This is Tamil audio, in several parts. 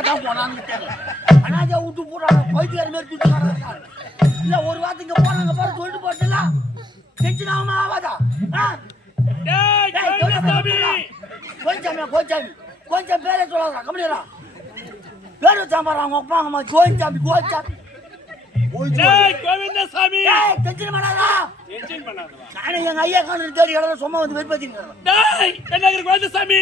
தான் போனான்னு தெரியல. அனாஜா விட்டு போடுறாங்க பைத்தியார மாதிரி தூக்கிட்டு இல்ல ஒரு வாரத்துக்கு இங்க போனாங்க பாரு சொல்லிட்டு போட்டுல டென்ஷன் ஆகாம ஆகாதா ஆ? டேய் டேய், கோவிந்தசாமி கோயிச்சாமி கோயிச்சாமி கொஞ்சம் பேரே சொல்லாதா கம்பெனிடா பேர் வச்சாம அவங்க அப்பா அம்மா. கோயிச்சாமி கோயிச்சாமி கோவிந்தசாமி டென்ஷன் பண்ணாதா டென்ஷன் பண்ணாதவா நானே எங்க ஐயா காண தேடி இடத்துல சும்மா வந்து வெறுப்பேத்திங்க டேய் என்ன கோவிந்தசாமி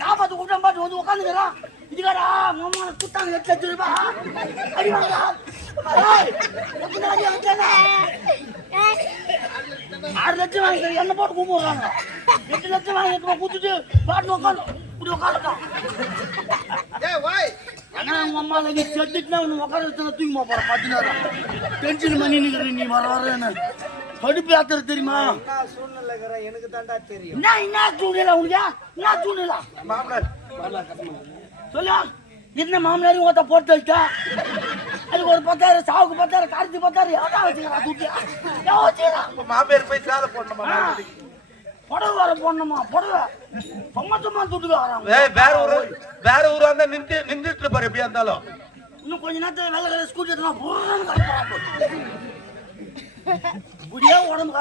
காப்பாத்து கூட்டம் பாட்டு வந்து உட்காந்துக்கிறான் இதுக்காடா மாமான குத்தாங்க எட்டு லட்சம் ரூபாய். அடி வாங்கடா ஆறு லட்சம் வாங்கி என்ன போட்டு கும்பிடுறாங்க. எட்டு லட்சம் வாங்கி குத்துட்டு பாட்டு உட்காந்து இப்படி உட்காந்துட்டான் உங்க அம்மா நீ செத்துட்டுனா உட்கார வச்சு டென்ஷன் பண்ணி நீ வர வர கடுப்பு யாத்திரை தெரியுமா? சூழ்நிலைங்கிற எனக்கு தாண்டா தெரியும். என்ன என்ன சூழ்நிலை உனக்கு? என்ன சூழ்நிலை? சொல்லு. என்ன மாமனாரி ஓட்ட போட்டு வச்சா அதுக்கு ஒரு பத்தாயிரம் சாவுக்கு பத்தாயிரம் காரத்துக்கு பத்தாயிரம் எவ்வளோ வச்சுக்கிறா தூக்கியா எவ்வளோ வச்சுக்கிறா மாம்பேர் போய் சாத போடணுமா புடவை வர போடணுமா? புடவை. சும்மா சும்மா துட்டுக்கு வராங்க வேற ஊரு வேற ஊரா இருந்தா நின்று நின்றுட்டு இருப்பாரு எப்படியா இருந்தாலும். இன்னும் கொஞ்ச நேரத்துல வெள்ளை கலர் ஸ்கூட்டி எடுத்துனா போறான்னு இப்படியே உடம்பு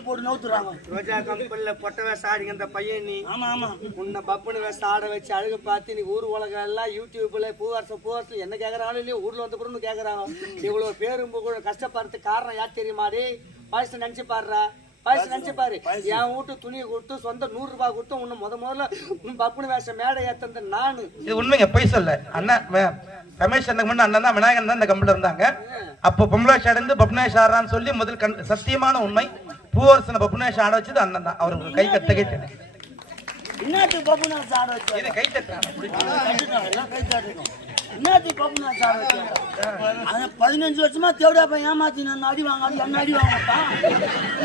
போட்டு நவுத்துறாங்க? ரோஜா கம்பெனில பொட்டவே சாடிங்க அந்த பையன் நீ. ஆமா ஆமா. உன்னை பப்புனு வேச ஆட வச்சு அழகு பார்த்து நீ ஊர் உலகம் எல்லாம் யூடியூப்ல பூவரசம் பூவரசம் என்ன கேக்குறாலும் இல்லையா ஊர்ல வந்த பிறகு கேக்குறாங்க இவ்வளவு பேரும் புகழ கஷ்டப்படுறதுக்கு காரணம் யார் தெரியுமா டே வயசு நினைச்சு பாடுறா வயசு நினைச்சு பாரு என் வீட்டு துணியை கொடுத்து சொந்த நூறு ரூபாய் கொடுத்து உன்னை முத முதல்ல பப்புனு வேஷம் மேடை ஏத்தந்த நானு. இது உண்மைங்க பொய் சொல்ல. அண்ணன் வே- ரமேஷ் அண்ணன் முன்ன அண்ணன் தான் விநாயகன் தான் இந்த கம்பெனில இருந்தாங்க. அப்போ பொம்பளேஷ் அடைந்து பப்னேஷ் ஆடுறான்னு சொல்லி முதல் கண் சத்தியமான உண்மை பூவரசனை பப்னேஷ் ஆட வச்சது அண்ணன் தான். அவருக்கு கை கட்ட கை தட்டு. என்னத்துக்கு பப்பு நான் சாட வச்சேன் இது கை தட்டுறாங்க. பதினஞ்சு வருஷமா தேவடியா பையன் ஏமாத்தி நான் அடி வாங்க என்ன அடி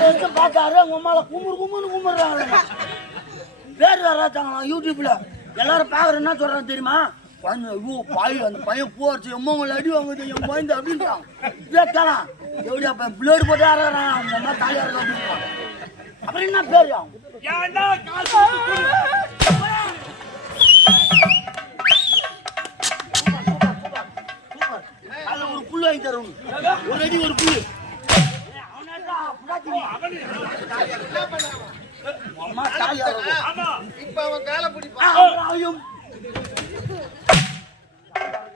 வருஷம் பார்த்தாரு உங்க அம்மால குமுறு குமுறு குமுறாங்க பேர் வராத்தாங்களாம் யூடியூப்ல. எல்லாரும் பாக்குற என்ன சொல்றாங்க தெரியுமா? பையன் ஐயோ பாய் அந்த பையன் போச்சு எம்மா உங்களை அடி வாங்குது என் பயந்து அப்படின்றான் கேட்கலாம் எப்படியா பையன் பிளேடு போட்டு இறங்குறான் அவங்க அம்மா தாலியா இருக்கு அப்படின்றான் அப்புறம் என்ன பேர் ஒரு புல்லு வாங்கி தரும் ஒரு அடி ஒரு புல்லு அம்மா இருக்கும் ஆமா. இப்ப அவன் காலை பிடிப்பான் ஆ, அப்புறம் ஐயும். அம்மா சொல்றாரா, நோவுதுடா பாய். ஏய். அதை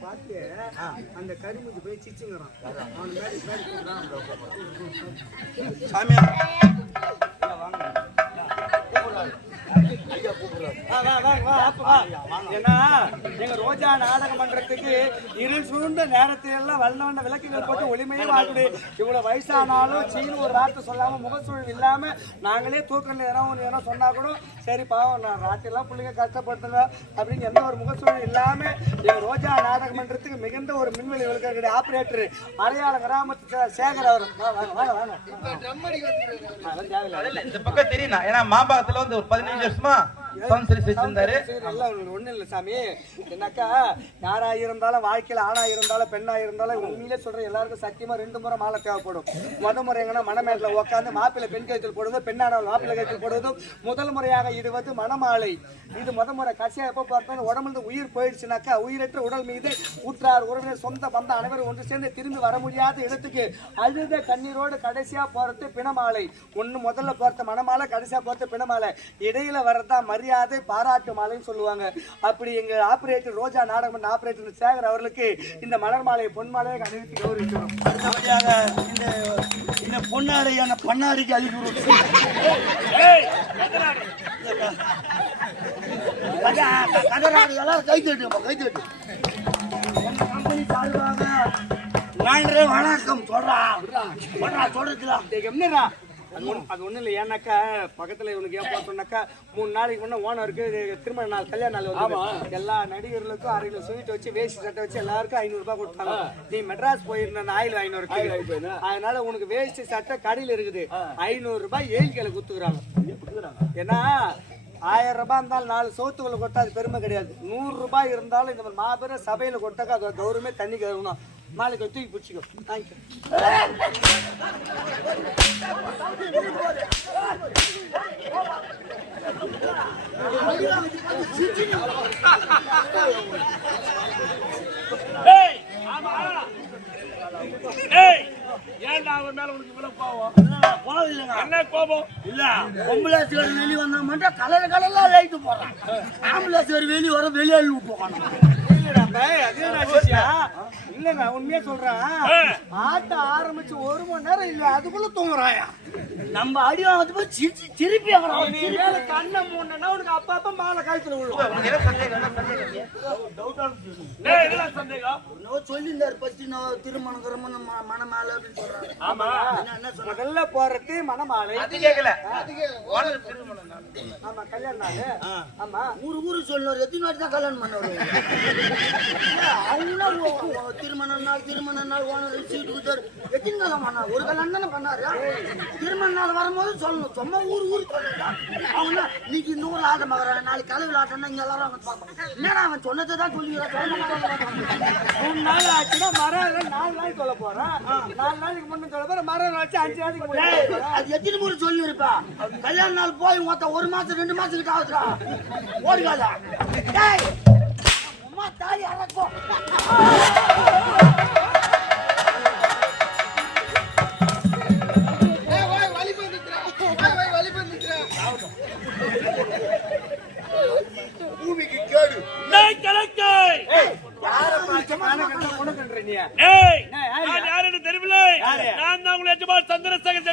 பார்த்து அந்த கருமுக்கு போய் சிச்சுங்கிறான் அவன் மேலே சாமியா ஏன்னா எங்க ரோஜா நாடக மன்றத்துக்கு இருள் சூழ்ந்த நேரத்தில் எல்லாம் வல்ல வந்த விளக்குகள் போட்டு ஒளிமையே வாக்குது இவ்வளவு வயசானாலும் சீனு ஒரு வார்த்தை சொல்லாம முகசூழல் இல்லாம நாங்களே தூக்கம் நேரம் ஒன்று ஏன்னா சொன்னா கூட சரி பாவம் நான் ராத்திரிலாம் பிள்ளைங்க கஷ்டப்படுத்துங்க அப்படின்னு எந்த ஒரு முகசூழல் இல்லாம எங்க ரோஜா நாடக மன்றத்துக்கு மிகுந்த ஒரு மின்வெளி விளக்கக்கூடிய ஆபரேட்டர் அடையாள கிராமத்து சேகர் அவர். தேவையில்லை. இந்த பக்கம் தெரியும் ஏன்னா மாம்பாக்கத்துல வந்து ஒரு பதினஞ்சு வருஷமா சர்வீஸ் வச்சிருந்தாரு. இல்ல சாமி. என்னக்கா யாரா இருந்தாலும் வாழ்க்கையில ஆணா இருந்தாலும் பெண்ணா இருந்தாலும் உண்மையிலே சொல்றேன் எல்லாருக்கும் சத்தியமா ரெண்டு முறை மாலை தேவைப்படும். முத முறை எங்கன்னா உட்காந்து மாப்பிள்ளை பெண் கழுத்தில் போடுவதும் பெண்ணானவள் மாப்பிள்ளை கழுத்தில் போடுவதும் முதல் முறையாக இடுவது மணமாலை. இது முத முறை கடைசியா எப்ப பார்த்தாலும் உடம்புல உயிர் போயிடுச்சுனாக்கா உயிரற்ற உடல் மீது உற்றார் உறவினர் சொந்த பந்த அனைவரும் ஒன்று சேர்ந்து திரும்பி வர முடியாத இடத்துக்கு அழுத கண்ணீரோடு கடைசியா போறது பிணமாலை. ஒண்ணு முதல்ல போறது மணமாலை கடைசியா போறது பிணமாலை. இடையில வர்றதா மரியாதை பாராட்டு மாலைன்னு சொல்லுவாங்க. அப்படி எங்க ஆபரேட்டர் ரோஜா நாடகம் ஆபரேட்டர் சேகர் அவர்களுக்கு இந்த மலர் மாலையை பொன் மாலையை அணிவித்து கௌரவிக்கிறோம். அடுத்தபடியாக இந்த இந்த பொன்னாடையான பண்ணாடிக்கு எல்லாம் கை தட்டுப்பா கை தட்டு. கம்பெனி சார்பாக வணக்கம் சொல்றா. சொல்றா டேய், என்னடா? அது ஒண்ணு- அது ஒண்ணும் இல்லை ஏன்னாக்கா பக்கத்துல இவனுக்கு ஏன் சொன்னாக்கா மூணு நாளைக்கு முன்ன ஓனருக்கு திருமண நாள் கல்யாண நாள் வந்து எல்லா நடிகர்களுக்கும் அரை கிலோ ஸ்வீட் வச்சு வேஷ்டி சட்டை வச்சு எல்லாருக்கும் ஐநூறு ரூபாய் கொடுத்தாங்க. நீ மெட்ராஸ் போயிருந்த ஆயில் ஐநூறு அதனால உனக்கு வேஷ்டி சட்டை கடையில் இருக்குது. ஐநூறு ரூபாய் ஏழ்களை குத்துக்கிறாங்க? ஏன்னா ஆயிரம் ரூபாய் இருந்தாலும் நாலு சோத்துக்குள்ள கொட்டா அது பெருமை கிடையாது. நூறு ரூபாய் இருந்தாலும் இந்த மாதிரி மாபெரும் சபையில கொட்டாக்கா அது கௌரவமே தண்ணி கழுவணும் நாளைக்கு தூக்கி பிடிச்சிக்கோ. தேங்க்யூ ஏய் ஆமா ஏய் ஏன்டா அவன் மேல உனக்கு இவ்வளவு கோவம் கோவம் இல்லைங்க. என்ன கோபம்? இல்ல. பொம்பளாச்சுவர் வெளியே வந்தா மட்டும் கலர் கலர்ல லைட்டு போடுறான். ஆம்புலாச்சுவர் வெளியே வர வெளியே உட்காந்து இல்லடா, பை, அது என்னடா விஷயம்? இல்ல நான் உண்மையா சொல்றேன் ஆ. ஆட்டம் ஆரம்பிச்சு ஒரு மணி நேரம் இல்ல அதுக்குள்ள தூங்குறாயா? நம்ம அடி வாங்கிறது போய் சிரிச்சு திருப்பி மேல கண்ணை மூடனா உனக்கு அப்பப்ப மாலை கழுத்துல விழுவும் சொல்லியிருந்தாரு பத்தி நான் திருமணம் கிரமணம் ம- மணமேல அப்படின்னு சொல்றாரு. ஆமா. என்ன முதல்ல போறது மணமாலை. அது கேட்கல. ஆமா கல்யாண நாள். ஆமா. ஊரு ஊரு சொல்லுவார் எத்தனை வாட்டி தான் கல்யாணம் பண்ணவர்? அவங்களும் திருமண நாள் திருமண நாள் ஓனர் சீட்டு கொடுத்தாரு. எத்தனை காலம் பண்ணார் ஒரு கல்யாணம் தானே பண்ணாரு. திருமண நாள் வரும்போது சொல்லணும். சும்மா ஊர் ஊர் அவங்க இன்னைக்கு இந்த ஊர்ல ஆட்டம் பார்க்குறாங்க நாளைக்கு கலவில் ஆட்டம்னா இங்க எல்லாரும் அவங்க பார்ப்பாங்க என்னடா அவன் சொன்னதை தான் சொல்லிக்கிறான் மூணு நாள் ஆச்சுன்னா மரம் நாலு நாளைக்கு சொல்ல போறேன். நாலு நாளைக்கு முன்ன சொல்ல போறேன். மரம் வச்சு அஞ்சு நாளைக்கு முன்னாடி அது எத்தனை முறை சொல்லி இருப்பா கல்யாண நாள் போய் மொத்தம் ஒரு மாசம் ரெண்டு மாசம் கிட்ட ஆகுதுடா. ஓடுகாதா. தாய் அடக்கும் பூமிக்கு கேடு கலக்கை யாரை பார்த்து ஏய் நான் யாரு? நான் யாருன்னு தெரியவில்லை யாரு? நான் தான் உங்களை எஜமான் சந்திரசேகர்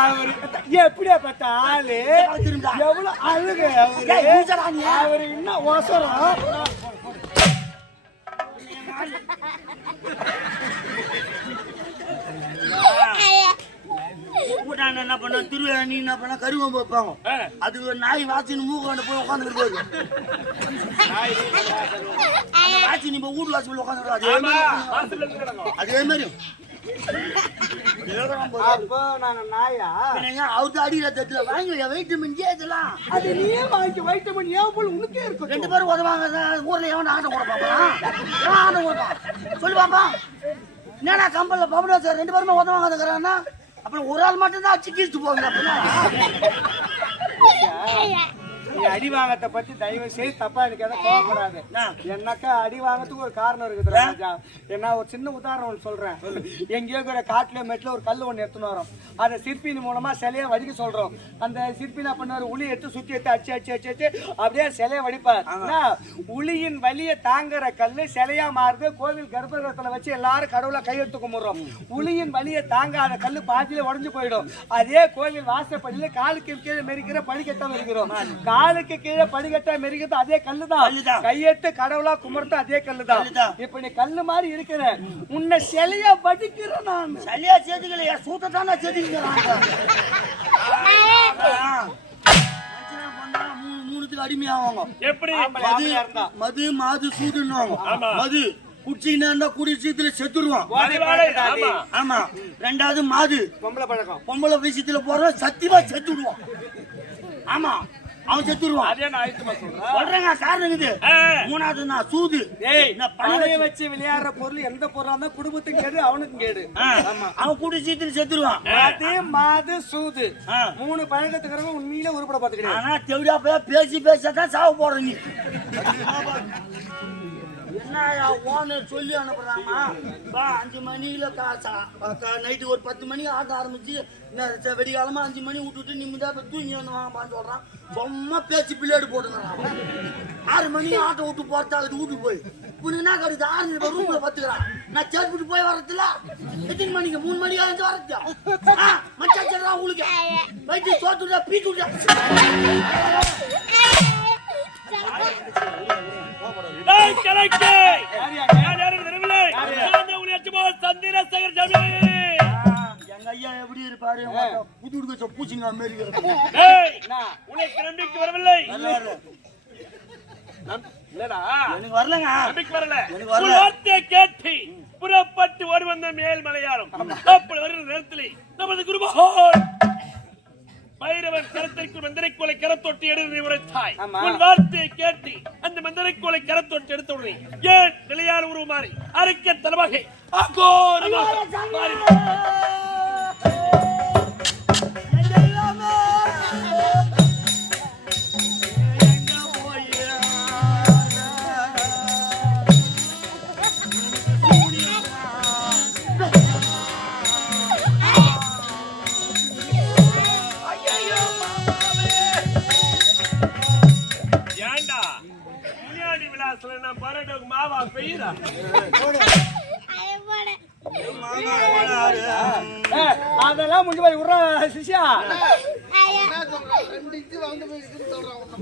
அவரு எப்படியாப்பட்ட ஆளு? திரும்பா எவ்வளவு அழுகு அவரு? டேய், பூஜைடா நீ. அவரு இன்னும் ஒசரம்? கூட்டாண்ட என்ன பண்ண திருவிழா நீ என்ன பண்ண கருவம் வைப்பாங்க. அது ஒரு நாய் வாச்சின்னு மூக்காண்டு போய் உட்காந்துட்டு போகுது. அந்த வாட்சி நீ போய் வீட்டு வாசல்ல இருந்து கிடக்கும். அதே மாதிரி. அப்போ நாங்க நாயா? என்னங்க, அவர்ட்ட அடியில வாங்கி வைட்டமின் ஜே இதெல்லாம்? அது வாங்கி வைட்டமின் ஏன் போல உனக்கே ரெண்டு பேரும் உதவாங்க ஊர்ல எவன் ஆட்டம் கூட பாப்பா சொல்லு பாப்பா. என்னடா கம்பல்ல பபுடா சார் ரெண்டு பேருமே உதவாங்க இருக்கிறான்னா அப்புறம் ஒரு ஆள் மட்டும் தான் அச்சு கீழ்த்து போகுங்க அப்படின்னா நீ அடி வாங்கத்தை பத்தி தயவு செய்து தப்பா எனக்கு எதை கோவப்படாது என்ன? என்னக்கா அடி வாங்கறதுக்கு ஒரு காரணம் இருக்குது ராஜா. என்ன ஒரு சின்ன உதாரணம் ஒண்ணு சொல்றேன். எங்கேயோ இருக்கிற காட்டுல மெட்ல ஒரு கல் ஒண்ணு எடுத்துன்னு வரோம். அதை சிற்பின் மூலமா சிலையை வடிக்க சொல்றோம். அந்த சிற்பி என்ன பண்ணாரு உளி எடுத்து சுத்தி எடுத்து அச்சு அச்சு அச்சு அச்சு அப்படியே சிலையை வடிப்பார்? உளியின் வலிய தாங்குற கல்லு சிலையா மாறுது. கோவில் கர்ப்பகிரகத்துல வச்சு எல்லாரும் கடவுளை கையெடுத்து கும்பிடுறோம். உளியின் வலிய தாங்காத கல்லு பாதியில உடைஞ்சு போயிடும். அதே கோவில் வாசப்படியில காலுக்கு கீழே மெரிக்கிற படிக்கட்டா மெரிக்கிறோம் காலுக்கு கீழே படிக்கட்டா மெரிக்கிறது அதே கல்லுதான். கல்லுதான். கையெடுத்து கடவுளா கும்பிடுறது அதே கல்லுதான். கல்லுதான். இப்ப நீ கல்லு மாதிரி இருக்கிற உன்னை சிலைய வடிக்கிற நான். சரியா சேர்த்துக்கலையா சூட்டத்தானே சேர்த்துக்கிறாங்க மூணுத்துக்கு அடிமையாவாங்க. எப்படி? மது மது மாது சூடுன்னுவாங்க மது குடிச்சிக்கினா இருந்தா கூடிய சீத்துல செத்துருவான். ஆமா. ஆமா. ரெண்டாவது மாது. பொம்பளை பழக்கம். பொம்பளை விஷயத்துல போற சத்தியமா செத்துடுவான். ஆமா. அவன் செத்துருவான். அதே நான் ஆயத்தமா சொல்றேன். சொல்றேங்க காரணம் இது. ஆ. மூணாவது நான் சூது. ஏய் நான் பழைய வச்சு- விளையாடுற பொருள் எந்த பொருளா இருந்தா குடும்பத்துக்கு கேடு அவனுக்கும் கேடு. அவன் கூடிய சீத்துல செத்துருவான். அது மாது சூது. மூணு பழக்கத்துக்கிறவங்க உண்மையில உருப்பட பாத்துக்கிறேன் ஆனா தெவிடா போய் பேசி பேசத்தான் சாவ போற நீ ஓனர் சொல்லி அனுப்புறாமா பா அஞ்சு மணியில நைட்டு ஒரு பத்து மணிக்கு ஆட்ட ஆரம்பிச்சு என்ன வெடிகாலமா அஞ்சு மணி விட்டுட்டு நிம்மதியா போய் தூங்கி வாங்கப்பான்னு சொல்றான் சும்மா பேச்சு பிள்ளைடு போட்டுக்கிறான் ஆறு மணி ஆட்டோ விட்டு போறதால வீட்டுக்கு போய் உனக்கு என்ன கிடையாது ஆறு ரூம்ல பத்துக்கிறான் நான் சேர்த்துட்டு போய் வரதுல எத்தனை மணிக்கு மூணு மணி அஞ்சு வரது மச்சான் சொல்றான் உங்களுக்கு வயிற்று தோத்துட்டா பீத்துட்டா சந்திரசேகர் ஜமீன். எங்க ஐயா எப்படி இருப்பாரு? புது உடுக்க பூச்சிங்க மாரி இருக்காரு. டேய், உனக்கு நம்பிக்கை வரவில்லை. எனக்கு வரலங்க. நம்பிக்கை வரல. எனக்கு வரல. உன் வார்த்தையை கேட்டு புறப்பட்டு ஓடி வந்த மேல் மலையாளம் அப்படி வருகிற நேரத்திலே நமது குருமகோன் பைரவன் கரத்திற்குள் மந்திரைக்கோலை கரத்தொட்டி எடுத்து உரைத்தாய். உன் வார்த்தையை கேட்டு அந்த மந்திரைக்கோலை கரத்தொட்டி எடுத்த உடனே ஏன் நிலையான உருவமாறி? அறுக்க தலைவகை அகோரமாக மாறி. அதெல்லாம் முடிஞ்சு போய் விட்றா சிஷ்யா.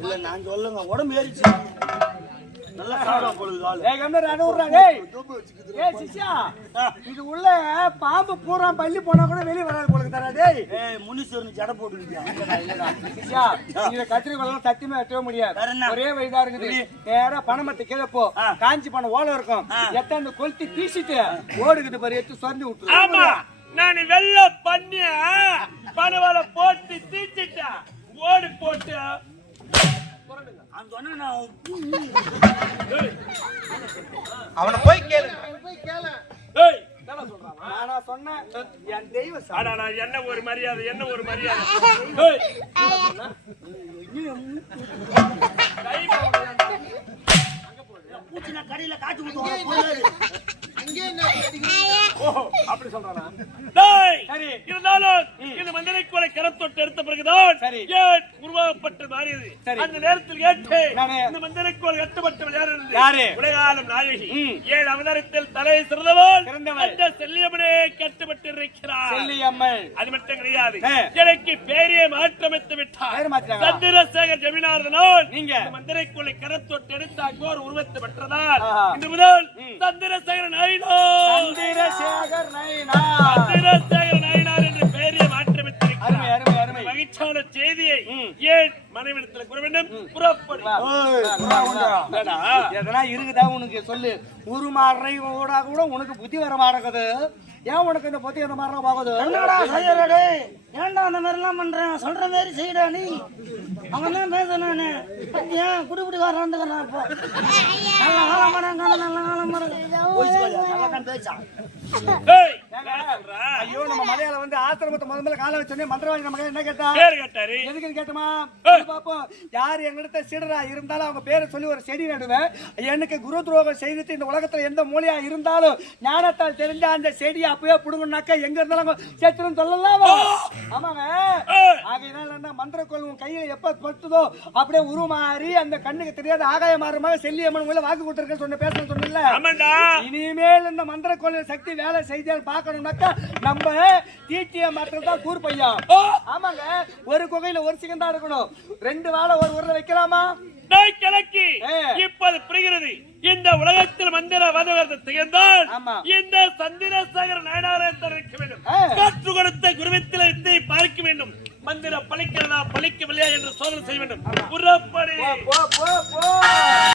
இல்ல நான் சொல்லுங்க. உடம்பு ஏறிச்சு நல்லா பொழுது ஏய் விட்றா டேய். ஏய் சிஷ்யா. இது உள்ள பாம்பு பூரா பள்ளி போனா கூட வெளிய வராது போல தரா டேய். ஏய் முனீஸ்வரன் ஜட போட்டுக்கிட்டியா? சிஷ்யா இத கத்திரிக்கோலாம் சத்தியமா வெட்டவே முடியாது? ஒரே வழிதான் இருக்குது. நேரா பணமத்தை கீழே போ. காஞ்சி பணம் ஓலை இருக்கும். எத்தாந்து கொளுத்தி தீசிட்டு ஓடுக்குது பாரு எடுத்து சொந்தி விட்டுரு. நான் வெள்ள பண்ணிய பணவரை போட்டு தீச்சிட்டேன் ஓடி போட்டு. அவனை போய் கேளு. ஏய், நானா சொன்னேன் என் தெய்வ சா- அடடா, என்ன ஒரு மரியாதை என்ன ஒரு மரியாதை? கடையில போயாரு ஓஹோ, அப்படி சொல்றானா? டேய், சரி. இருந்தாலும் இந்த மந்திரை கொலை கரத்தொட்டு எடுத்த பிறகுதான் சரி. ஏன் உருவாக்கப்பட்டு மாறியது சரி. அந்த நேரத்தில் ஏற்று நானு- இந்த மந்திரை கோல் கட்டப்பட்டவள் யார் இருந்தது? யாரு? உலகாலும் நாயகி ம். ஏழு அவதாரத்தில் தலை. அந்த செல்லியம்மனே கட்டப்பட்டு இருக்கிறார் அது மட்டும் கிடையாது. எனக்கு பேரையே மாற்றமைத்து விட்டார். சந்திரசேகர் ஜமீனார்தனால் நீங்க? மந்திரைக்குள்ளே கரத்தொட்டு எடுத்து அங்கோர் உருவத்தை பெற்றதால். இன்று முதல் சந்திரசேகரன் ஐநோ சந்திரசேகர் நயினா சந்திரசேகரன் ஐநார் என்று மாற்றமிட்டிருக்கிறார் அருமை அருமை மகிழ்ச்சியான செய்தியை ஏன் மனைவிடத்தில் கூற வேண்டும்? புறப்படு. எதனா இருக்குதா உனக்கு? சொல்லு. உருமாறை கூட கூட உனக்கு புத்தி வர மாட்டேங்குது. ஏன் உனக்கு இந்த புத்தி வர மாட்டா போகுது என்னடா செய்யற டேய் ஏன்டா அந்த மாதிரி எல்லாம் பண்றேன் சொல்ற மாதிரி செய்யடா நீ. அவன் தான் பேச நானு ஏன் குடி குடி வர வந்துக்கிறான் இப்போ? நல்ல காலம் மரம் நல்ல காலம் மரம்? ஐயோ நம்ம மலையாள வந்து ஆசிரமத்தை முத முதல்ல காலை வச்சோடனே மந்திரவாதி நம்ம என்ன கேட்டா? பேர் கேட்டாரு. எதுக்குன்னு கேட்டோமா? பாப்போம். யார் எங்கிட்ட சீடரா இருந்தாலும் அவங்க பேரை சொல்லி ஒரு செடி நடுவேன். எனக்கு குரு துரோகம் செய்துட்டு இந்த உலகத்துல எந்த மூலையா இருந்தாலும் ஞானத்தால் தெரிஞ்ச அந்த செடியை அப்பவே புடுங்கனாக்கா எங்க இருந்தாலும் அவங்க சேர்த்துரும் சொல்லலாம்? ஆமாங்க. ஆகையினால என்ன மந்திர கோல் உன் கையில எப்ப பட்டுதோ அப்படியே உருமாறி அந்த கண்ணுக்கு தெரியாத ஆகாய மாறுமாக செல்லியம்மன் உள்ள வாக்கு கொடுத்துருக்க சொன்ன பேச சொன்னல இனிமேல் இந்த மந்திர கோயில் சக்தி வேலை செய்தால் பார்க்கணும்னாக்கா நம்ம தீட்டிய மாத்திரம் தான் கூர் பையா. ஆமாங்க. ஒரு குகையில ஒரு சிங்கம் தான் இருக்கணும். ரெண்டு வாழை ஒரு உருளை வைக்கலாமா? கிழக்கு. இப்போது புரிகிறது. இந்த உலகத்தில் மந்திர வதவரத்தை திகழ்ந்தால். இந்த சந்திரசேகர நாயனாரை இருக்க வேண்டும். காற்று கொடுத்த குருவத்தில் வித்தை பார்க்க வேண்டும். மந்திர பழிக்கிறதா பழிக்கவில்லையா என்று சோதனை செய்ய வேண்டும். புறப்படி.